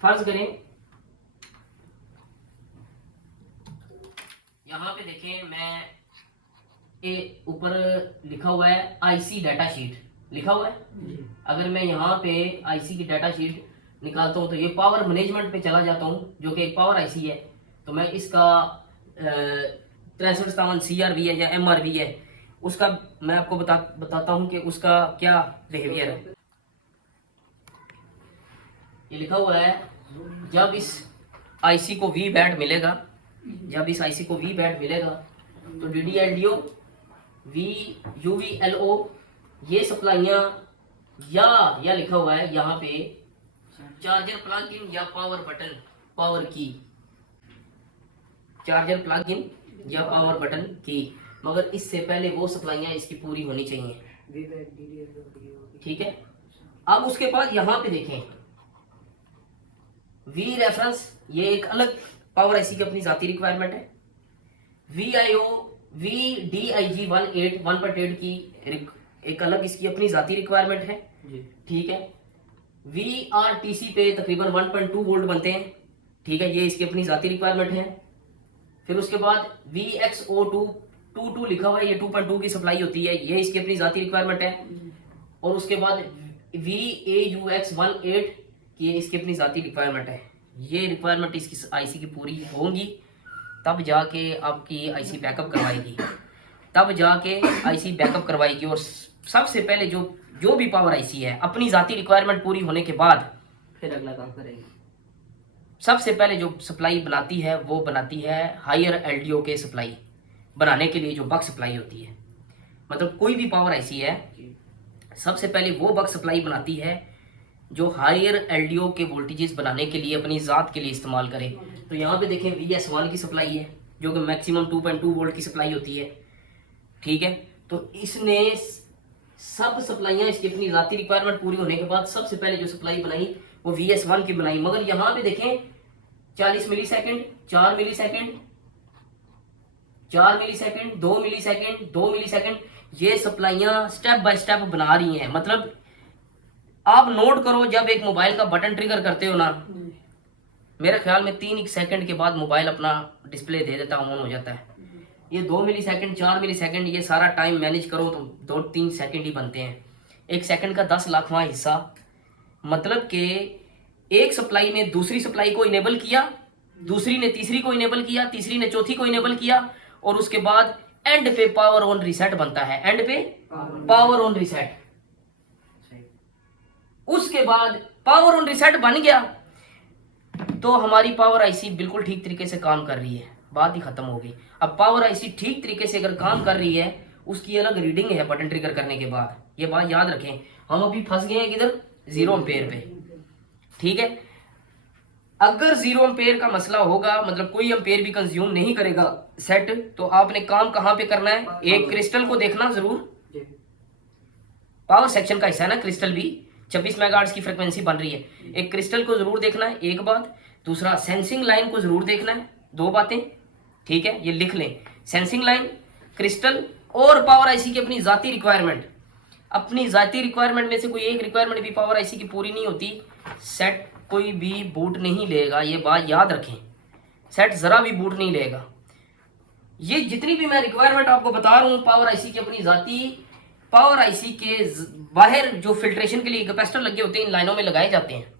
फर्ज करें यहाँ पे देखें, मैं ये ऊपर लिखा हुआ है आईसी डाटा शीट लिखा हुआ है। अगर मैं यहाँ पे आईसी की डाटा शीट निकालता हूँ तो ये पावर मैनेजमेंट पे चला जाता हूँ, जो कि एक पावर आईसी है। तो मैं इसका 6357 CRV है या MRV है, उसका मैं आपको बताता हूँ कि उसका क्या बिहेवियर है। ये लिखा हुआ है, जब इस आईसी को वी बैट मिलेगा, जब इस आईसी को वी बैट मिलेगा तो DDLDO वी UVLO ये सप्लाइयाँ या लिखा हुआ है यहाँ पे चार्जर प्लग इन या पावर बटन पावर की, चार्जर प्लग इन या पावर बटन की, मगर इससे पहले वो सप्लाइयाँ इसकी पूरी होनी चाहिए। ठीक है। अब उसके बाद यहाँ पे देखें वी रेफरेंस, ये एक अलग पावर आईसी की अपनी जाती रिक्वायरमेंट है। VIO VDIG 1.8 की एक अलग इसकी अपनी जाती रिक्वायरमेंट है। ठीक है। VRTC पे तकरीबन 1.2 वोल्ट बनते हैं। ठीक है, ये इसकी अपनी जाती रिक्वायरमेंट है। फिर उसके बाद VXO222 लिखा हुआ है, ये 2.2 की सप्लाई होती है, ये इसकी अपनी जाती रिक्वायरमेंट है। और उसके बाद VAUX18 की इसकी अपनी जाती रिक्वायरमेंट है। ये रिक्वायरमेंट इसकी आईसी की पूरी होंगी तब जाके आपकी आईसी बैकअप करवाएगी, तब जाके आईसी बैकअप करवाएगी। और सबसे पहले जो भी पावर आईसी है अपनी जाती रिक्वायरमेंट पूरी होने के बाद फिर अगला काम करेगी। सबसे पहले जो सप्लाई बनाती है वो बनाती है हायर एलडीओ के सप्लाई बनाने के लिए, जो बक सप्लाई होती है। मतलब कोई भी पावर आईसी है सबसे पहले वो बक सप्लाई बनाती है जो हायर एलडीओ के वोल्टेजेस बनाने के लिए अपनी ज़ात के लिए इस्तेमाल करें। तो यहाँ पे देखें VS1 की सप्लाई है जो कि मैक्सिमम 2.2 वोल्ट की सप्लाई होती है। ठीक है, तो इसने सब सप्लाइयाँ इसकी अपनी ज़ाती रिक्वायरमेंट पूरी होने के बाद सबसे पहले जो सप्लाई बनाई वो VS1 की बनाई। मगर यहाँ पे देखें 40 मिली सेकेंड, 4 मिली सेकेंड, 4 मिली सेकेंड, 2 मिली सेकेंड, 2 मिली सेकेंड, ये सप्लाइयाँ स्टेप बाय स्टेप बना रही हैं। मतलब आप नोट करो, जब एक मोबाइल का बटन ट्रिगर करते हो ना, मेरे ख्याल में 3 सेकंड के बाद मोबाइल अपना डिस्प्ले दे देता, ऑन हो जाता है। ये 2 मिली सेकेंड, 4 मिली सेकेंड, ये सारा टाइम मैनेज करो तो 2-3 सेकंड ही बनते हैं। 1 सेकंड का 10,00,000वां हिस्सा। मतलब कि एक सप्लाई ने दूसरी सप्लाई को इनेबल किया, दूसरी ने तीसरी को इनेबल किया, तीसरी ने चौथी को इनेबल किया, और उसके बाद एंड पे पावर ऑन रीसेट बनता है। एंड पे पावर ऑन रीसेट, उसके बाद पावर ऑन रीसेट बन गया तो हमारी पावर आईसी बिल्कुल ठीक तरीके से काम कर रही है, बात ही खत्म हो गई। अब पावर आईसी ठीक तरीके से अगर काम कर रही है, उसकी अलग रीडिंग है बटन ट्रिगर करने के बाद। ये बात याद रखें। हम अभी फंस गए हैं किधर? 0 एम्पेयर पे। ठीक है, अगर 0 एम्पेयर का मसला होगा, मतलब कोई एम्पेयर भी कंज्यूम नहीं करेगा सेट, तो आपने काम कहाँ पे करना है? एक क्रिस्टल को देखना जरूर, पावर सेक्शन का हिस्सा है ना क्रिस्टल भी, 26 मेगाहर्ट्ज की फ्रिक्वेंसी बन रही है। एक क्रिस्टल को जरूर देखना है, एक बात। दूसरा सेंसिंग लाइन को जरूर देखना है, 2 बातें। ठीक है, ये लिख लें, सेंसिंग लाइन, क्रिस्टल और पावर आईसी की अपनी जाती रिक्वायरमेंट। अपनी जाती रिक्वायरमेंट में से कोई एक रिक्वायरमेंट भी पावर आईसी की पूरी नहीं होती, सेट कोई भी बूट नहीं लेगा। ये बात याद रखें, सेट जरा भी बूट नहीं लेगा। ये जितनी भी मैं रिक्वायरमेंट आपको बता रहा हूँ पावर आईसी की अपनी जाती, पावर आईसी के बाहर जो फिल्ट्रेशन के लिए कैपेसिटर लगे होते हैं इन लाइनों में लगाए जाते हैं।